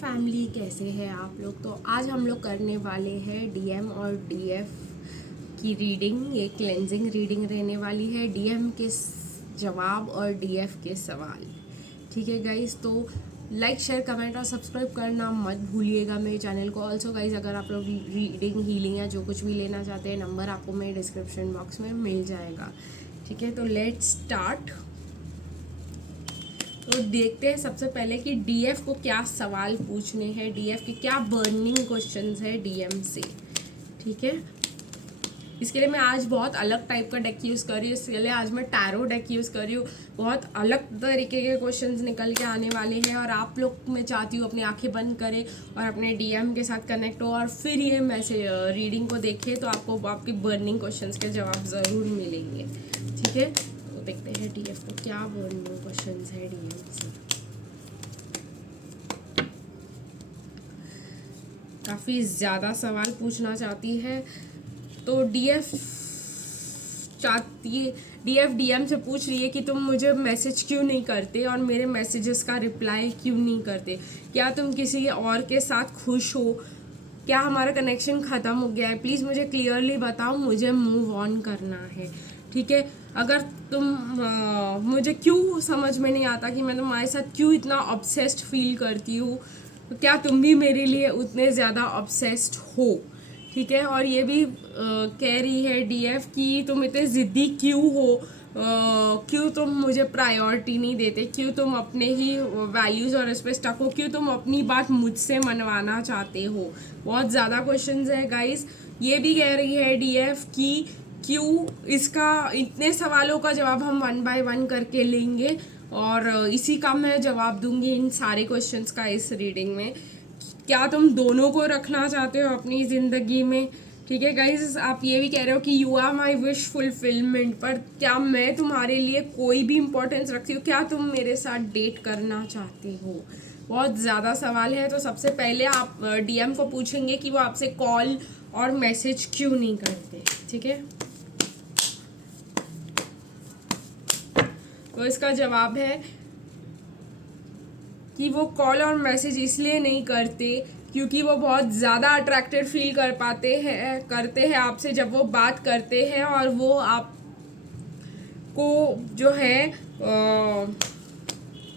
Family, कैसे हैं आप लोग। तो आज हम लोग करने वाले हैं डीएम और डीएफ की रीडिंग। ये क्लेंजिंग रीडिंग रहने वाली है। डीएम के जवाब और डीएफ के सवाल। ठीक है गाइस, तो लाइक शेयर कमेंट और सब्सक्राइब करना मत भूलिएगा मेरे चैनल को। ऑल्सो गाइस, अगर आप लोग रीडिंग हीलिंग या जो कुछ भी लेना चाहते हैं, नंबर आपको मेरे डिस्क्रिप्शन बॉक्स में मिल जाएगा। ठीक है, तो लेट्स स्टार्ट। तो देखते हैं सबसे पहले कि डीएफ को क्या सवाल पूछने हैं, डीएफ के क्या बर्निंग क्वेश्चंस है डीएम से। ठीक है, इसके लिए मैं आज बहुत अलग टाइप का डेक यूज़ कर रही हूँ। इसके लिए आज मैं टैरो डेक यूज़ कर रही हूँ। बहुत अलग तरीके के क्वेश्चंस निकल के आने वाले हैं और आप लोग, मैं चाहती हूँ अपनी आंखें बंद करें और अपने डीएम के साथ कनेक्ट हो और फिर ये मैसेज रीडिंग को देखें, तो आपको आपकी बर्निंग क्वेश्चंस के जवाब ज़रूर मिलेंगे। ठीक है, तो देखते हैं डीएफ को क्या बर्निंग क्वेश्चंस है डीएम से। काफ़ी ज़्यादा सवाल पूछना चाहती है, तो डीएफ चाहती है, डीएफ डीएम से पूछ रही है कि तुम मुझे मैसेज क्यों नहीं करते और मेरे मैसेजेस का रिप्लाई क्यों नहीं करते। क्या तुम किसी और के साथ खुश हो? क्या हमारा कनेक्शन ख़त्म हो गया है? प्लीज़ मुझे क्लियरली बताओ, मुझे मूव ऑन करना है। ठीक है, अगर तुम मुझे क्यों समझ में नहीं आता कि मैं तुम्हारे साथ क्यों इतना ऑब्सेस्ड फील करती हूँ, तो क्या तुम भी मेरे लिए उतने ज़्यादा ऑब्सेस्ड हो। ठीक है, और ये भी कह रही है डीएफ कि तुम इतने ज़िद्दी क्यों हो, क्यों तुम मुझे प्रायोरिटी नहीं देते, क्यों तुम अपने ही वैल्यूज़ और इस पर स्टक हो, क्यों तुम अपनी बात मुझसे मनवाना चाहते हो। बहुत ज़्यादा क्वेश्चंस है गाइस। ये भी कह रही है डीएफ कि क्यों, इसका इतने सवालों का जवाब हम 1 बाय 1 करके लेंगे और इसी का मैं जवाब दूंगी इन सारे क्वेश्चंस का इस रीडिंग में। क्या तुम दोनों को रखना चाहते हो अपनी ज़िंदगी में। ठीक है गाइज, आप ये भी कह रहे हो कि you are my wish fulfilment, पर क्या मैं तुम्हारे लिए कोई भी इम्पोर्टेंस रखती हूँ? क्या तुम मेरे साथ डेट करना चाहते हो? बहुत ज़्यादा सवाल है। तो सबसे पहले आप डीएम को पूछेंगे कि वो आपसे कॉल और मैसेज क्यों नहीं करते। ठीक है, तो इसका जवाब है कि वो कॉल और मैसेज इसलिए नहीं करते क्योंकि वो बहुत ज़्यादा अट्रैक्टेड फील करते हैं आपसे जब वो बात करते हैं, और वो आपको जो है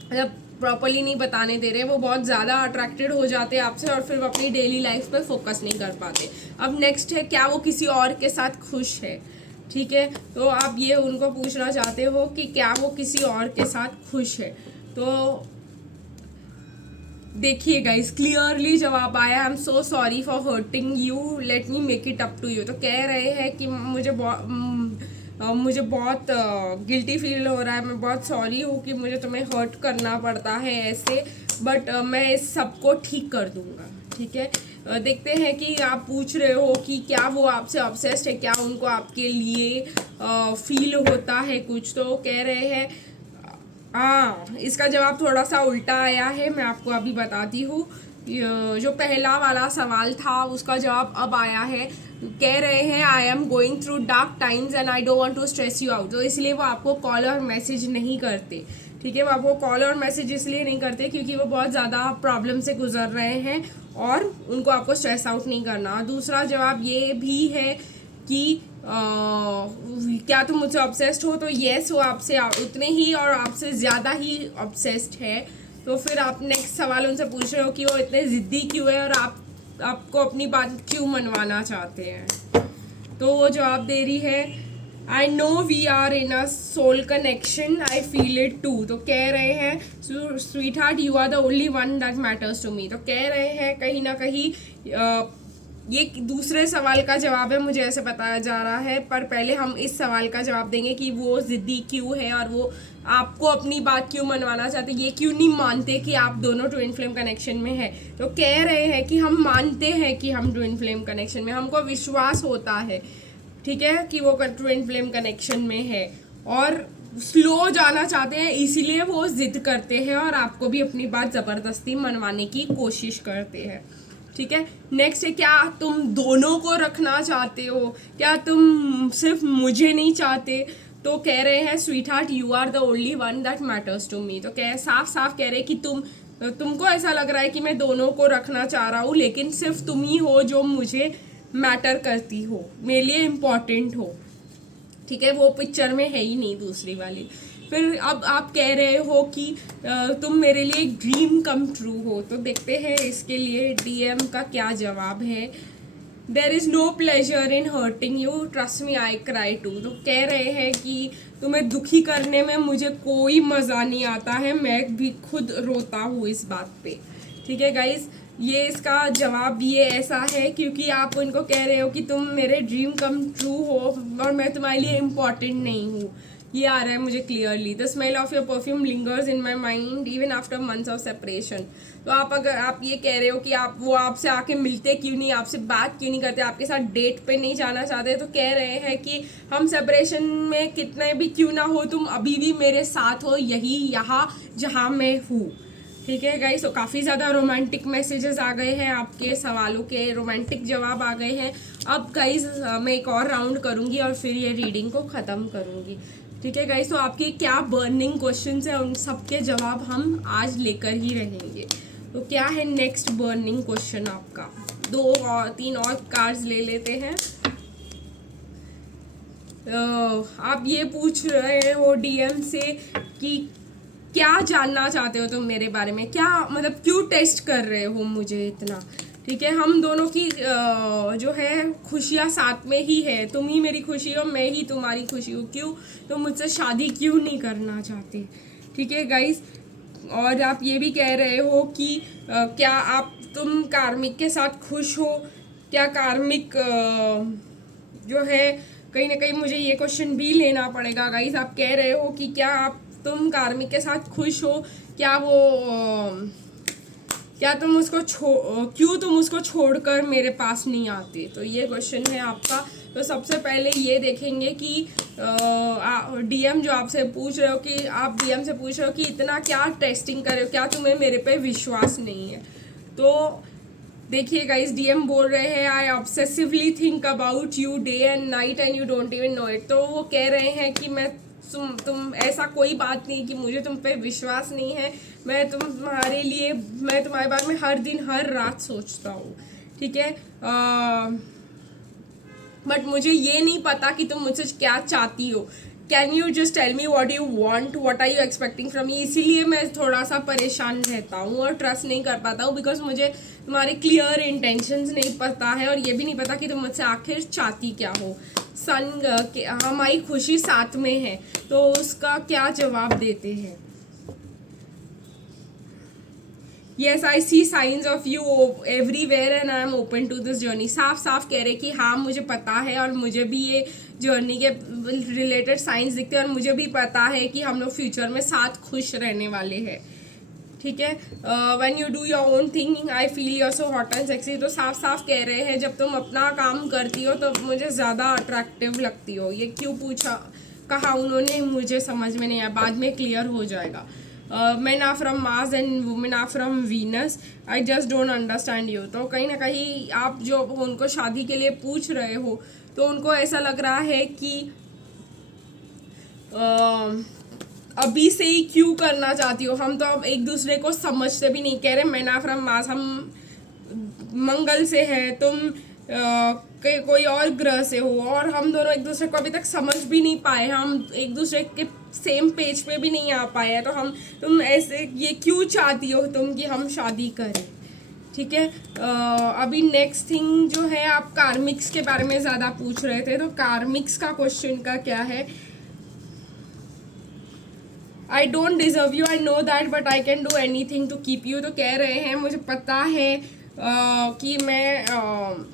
मतलब प्रॉपरली नहीं बताने दे रहे। वो बहुत ज़्यादा अट्रैक्टेड हो जाते हैं आपसे और फिर वो अपनी डेली लाइफ पे फोकस नहीं कर पाते। अब नेक्स्ट है, क्या वो किसी और के साथ खुश है। ठीक है, तो आप ये उनको पूछना चाहते हो कि क्या वो किसी और के साथ खुश है। तो देखिए गाइस, क्लियरली जवाब आया, I am so sorry for hurting you, let me make it up to you. तो कह रहे हैं कि मुझे बहुत गिल्टी फील हो रहा है, मैं बहुत सॉरी हूँ कि मुझे तुम्हें हर्ट करना पड़ता है ऐसे, बट मैं इस सबको ठीक कर दूँगा। ठीक है, देखते हैं कि आप पूछ रहे हो कि क्या वो आपसे ऑब्सेस्ड है, क्या उनको आपके लिए फील होता है कुछ। तो कह रहे हैं हाँ, इसका जवाब थोड़ा सा उल्टा आया है, मैं आपको अभी बताती हूँ। जो पहला वाला सवाल था उसका जवाब अब आया है। कह रहे हैं I am going through dark times and I don't want to stress you out. तो इसलिए वो आपको कॉल और मैसेज नहीं करते। ठीक है, वो आपको कॉल और मैसेज इसलिए नहीं करते क्योंकि वो बहुत ज़्यादा प्रॉब्लम से गुजर रहे हैं और उनको आपको स्ट्रेस आउट नहीं करना। दूसरा जवाब ये भी है कि क्या तुम मुझसे ऑब्सेस्ड हो। तो येस, वो आपसे उतने ही और आपसे ज़्यादा ही ऑब्सेस्ड है। तो फिर आप नेक्स्ट सवाल उनसे पूछ रहे हो कि वो इतने ज़िद्दी क्यों है और आपको अपनी बात क्यों मनवाना चाहते हैं। तो वो जवाब दे रही है I know we are in a soul connection, I feel it too. तो कह रहे हैं sweetheart, you are the only one that matters to me. तो कह रहे हैं कहीं ना कहीं ये दूसरे सवाल का जवाब है, मुझे ऐसे बताया जा रहा है, पर पहले हम इस सवाल का जवाब देंगे कि वो ज़िद्दी क्यों है और वो आपको अपनी बात क्यों मनवाना चाहते, ये क्यों नहीं मानते कि आप दोनों ट्विन फ्लेम कनेक्शन में है। तो कह रहे हैं कि हम मानते हैं कि हम ट्विन फ्लेम कनेक्शन में, हमको विश्वास होता है, ठीक है, कि वो ट्विन फ्लेम कनेक्शन में है और स्लो जाना चाहते हैं, इसीलिए वो जिद करते हैं और आपको भी अपनी बात ज़बरदस्ती मनवाने की कोशिश करते हैं। ठीक है, नेक्स्ट है, क्या तुम दोनों को रखना चाहते हो, क्या तुम सिर्फ मुझे नहीं चाहते। तो कह रहे हैं sweetheart, you are the only one that matters to me. तो साफ साफ कह रहे हैं कि तुम तुमको ऐसा लग रहा है कि मैं दोनों को रखना चाह रहा हूँ, लेकिन सिर्फ तुम ही हो जो मुझे मैटर करती हो, मेरे लिए इम्पोर्टेंट हो, ठीक है। वो पिक्चर में है ही नहीं दूसरी वाली। फिर अब आप कह रहे हो कि तुम मेरे लिए एक ड्रीम कम ट्रू हो। तो देखते हैं इसके लिए डीएम का क्या जवाब है। There is no pleasure in hurting you, trust me I cry too. तो कह रहे हैं कि तुम्हें दुखी करने में मुझे कोई मज़ा नहीं आता है, मैं भी खुद रोता हूँ इस बात पे, ठीक है गाइज। ये इसका जवाब ये ऐसा है क्योंकि आप उनको कह रहे हो कि तुम मेरे ड्रीम कम ट्रू हो और मैं तुम्हारे लिए इम्पॉर्टेंट नहीं हूँ। ये आ रहा है मुझे clearly. The smell of your perfume lingers in my mind even after months of separation. तो अगर आप ये कह रहे हो कि वो आपसे आके मिलते क्यों नहीं, आपसे बात क्यों नहीं करते, आपके साथ डेट पे नहीं जाना चाहते, तो कह रहे हैं कि हम सेपरेशन में कितने भी क्यों ना हो, तुम अभी भी मेरे साथ हो, यही यहाँ जहाँ मैं हूँ, ठीक है गाइस। तो काफ़ी ज़्यादा रोमांटिक मैसेजेस आ गए हैं, आपके सवालों के रोमांटिक जवाब आ गए हैं। अब गाइस मैं एक और राउंड करूँगी और फिर ये रीडिंग को ख़त्म करूँगी, ठीक है गाइस। तो आपके क्या बर्निंग क्वेश्चंस हैं उन सब के जवाब हम आज लेकर ही रहेंगे। तो क्या है नेक्स्ट बर्निंग क्वेश्चन आपका। 2 और 3 और कार्ड्स ले लेते हैं। आप ये पूछ रहे हो डीएम से कि क्या जानना चाहते हो तुम मेरे बारे में, क्या मतलब क्यों टेस्ट कर रहे हो मुझे इतना, ठीक है। हम दोनों की जो है खुशियाँ साथ में ही है, तुम ही मेरी खुशी हो, मैं ही तुम्हारी खुशी हूँ, क्यों तुम मुझसे शादी क्यों नहीं करना चाहते, ठीक है गाइस। और आप ये भी कह रहे हो कि क्या तुम कार्मिक के साथ खुश हो, क्या कार्मिक जो है, कहीं ना कहीं मुझे ये क्वेश्चन भी लेना पड़ेगा गाइस। आप कह रहे हो कि क्या तुम कार्मिक के साथ खुश हो, क्या तुम उसको क्यों तुम उसको छोड़कर मेरे पास नहीं आते। तो ये क्वेश्चन है आपका। तो सबसे पहले ये देखेंगे कि डीएम जो आपसे पूछ रहे हो कि आप डीएम से पूछ रहे हो कि इतना क्या टेस्टिंग कर रहे हो, क्या तुम्हें मेरे पे विश्वास नहीं है। तो देखिए गाइस, डीएम बोल रहे हैं I obsessively think about you day and night and you don't even know it. तो वो कह रहे हैं कि मैं तुम ऐसा कोई बात नहीं कि मुझे तुम पे विश्वास नहीं है, मैं तुम्हारे बारे में हर दिन हर रात सोचता हूँ, ठीक है। बट मुझे ये नहीं पता कि तुम मुझसे क्या चाहती हो। Can you just tell me what you want, what are you expecting from me. इसीलिए मैं थोड़ा सा परेशान रहता हूँ और ट्रस्ट नहीं कर पाता हूँ, बिकॉज मुझे तुम्हारे क्लियर इंटेंशंस नहीं पता है और ये भी नहीं पता कि तुम मुझसे आखिर चाहती क्या हो। हमारी खुशी साथ में है, तो उसका क्या जवाब देते हैं। Yes, I see signs of you everywhere and I am open to this journey। साफ साफ कह रहे कि हाँ मुझे पता है और मुझे भी ये जर्नी के रिलेटेड साइंस दिखते हैं और मुझे भी पता है कि हम लोग फ्यूचर में साथ खुश रहने वाले हैं, ठीक है। When you do your own thing I feel you're so hot and sexy. तो साफ साफ कह रहे हैं जब तुम अपना काम करती हो तो मुझे ज़्यादा अट्रैक्टिव लगती हो। ये क्यों कहा उन्होंने, मुझे समझ में नहीं आया, बाद में क्लियर हो जाएगा। men are from Mars and women are from Venus, I just don't understand you। तो कहीं ना कहीं आप जो उनको शादी के लिए पूछ रहे हो तो उनको ऐसा लग रहा है कि अभी से ही क्यों करना चाहती हो, हम तो अब एक दूसरे को समझते भी नहीं। कह रहे men are from Mars, हम मंगल से है, तुम कोई और ग्रह से हो और हम दोनों एक दूसरे को अभी तक समझ भी नहीं पाए, हम एक दूसरे के सेम पेज पे भी नहीं आ पाए हैं। तो तुम ऐसे ये क्यों चाहती हो तुम कि हम शादी करें, ठीक है। अभी नेक्स्ट थिंग जो है, आप कार्मिक्स के बारे में ज़्यादा पूछ रहे थे, तो कार्मिक्स का क्वेश्चन का क्या है। I don't deserve you, I know that, but I can do anything to keep you. तो कह रहे हैं मुझे पता है कि मैं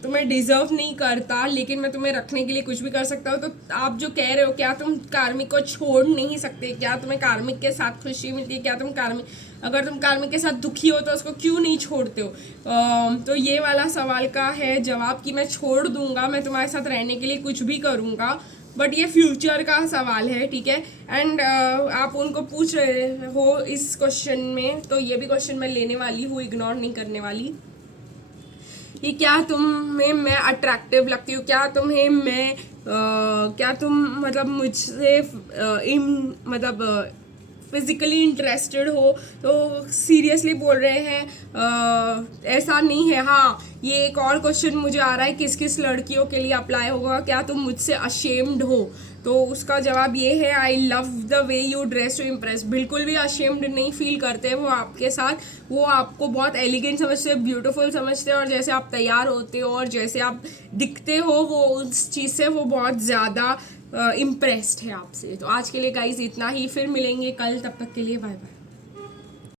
तुम्हें डिज़र्व नहीं करता, लेकिन मैं तुम्हें रखने के लिए कुछ भी कर सकता हूँ। तो आप जो कह रहे हो, क्या तुम कार्मिक को छोड़ नहीं सकते, क्या तुम्हें कार्मिक के साथ खुशी मिलती है, क्या अगर तुम कार्मिक के साथ दुखी हो तो उसको क्यों नहीं छोड़ते हो। तो ये वाला सवाल का है जवाब कि मैं छोड़ दूंगा, मैं तुम्हारे साथ रहने के लिए कुछ भी करूँगा, बट ये फ्यूचर का सवाल है, ठीक है। एंड आप उनको पूछ रहे हो इस क्वेश्चन में, तो ये भी क्वेश्चन मैं लेने वाली हूँ, इग्नोर नहीं करने वाली, कि क्या तुम्हें मैं अट्रैक्टिव लगती हूँ, क्या तुम मतलब मुझसे फिजिकली इंटरेस्टेड हो तो सीरियसली बोल रहे हैं, ऐसा नहीं है। हाँ, ये एक और क्वेश्चन मुझे आ रहा है, किस किस लड़कियों के लिए अप्लाई होगा, क्या तुम मुझसे अशेम्ड हो? तो उसका जवाब ये है, I love the way you dress to impress. बिल्कुल भी अशेम्ड नहीं फील करते वो आपके साथ, वो आपको बहुत एलिगेंट समझते हैं, ब्यूटीफुल समझते हैं, और जैसे आप तैयार होते हो और जैसे आप दिखते हो वो उस चीज़ से वो बहुत ज़्यादा इम्प्रेस्ड है आपसे। तो आज के लिए गाइज इतना ही, फिर मिलेंगे कल, तब तक के लिए बाय बाय।